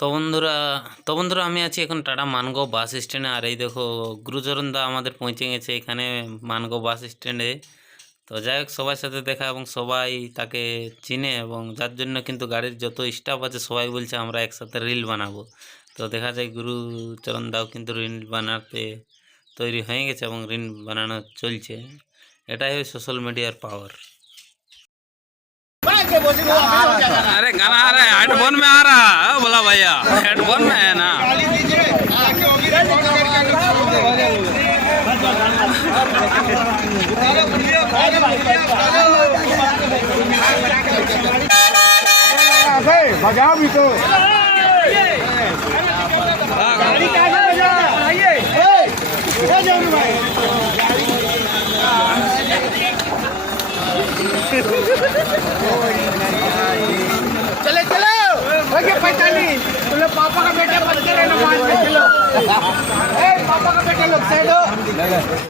তো বন্ধুরা আমি আছি এখন টাটা মানগাঁও বাস স্ট্যান্ডে। আর এই দেখো গুরুচরণ দা আমাদের পৌঁছে গেছে এখানে মানগাঁও বাস স্ট্যান্ডে। তো যাই হোক সবার সাথে দেখা এবং সবাই তাকে চিনে, এবং যার জন্য কিন্তু গাড়ির যত স্টাফ আছে সবাই বলছে আমরা একসাথে রিল বানাবো। তো দেখা যায় গুরুচরণ দাও কিন্তু রিল বানাতে তৈরি হয়ে গেছে এবং রিল বানানো চলছে। এটাই হয় সোশ্যাল মিডিয়ার পাওয়ার। अरे गाना आ रहा है, हेडफोन में आ रहा है। बोला भैया हेडफोन में है ना। बजाओ भी तो चले चलो पैसा नहीं बोले पापा का बेटा बच्चे रहना 5 किलो पापा का बेटा लोग साइड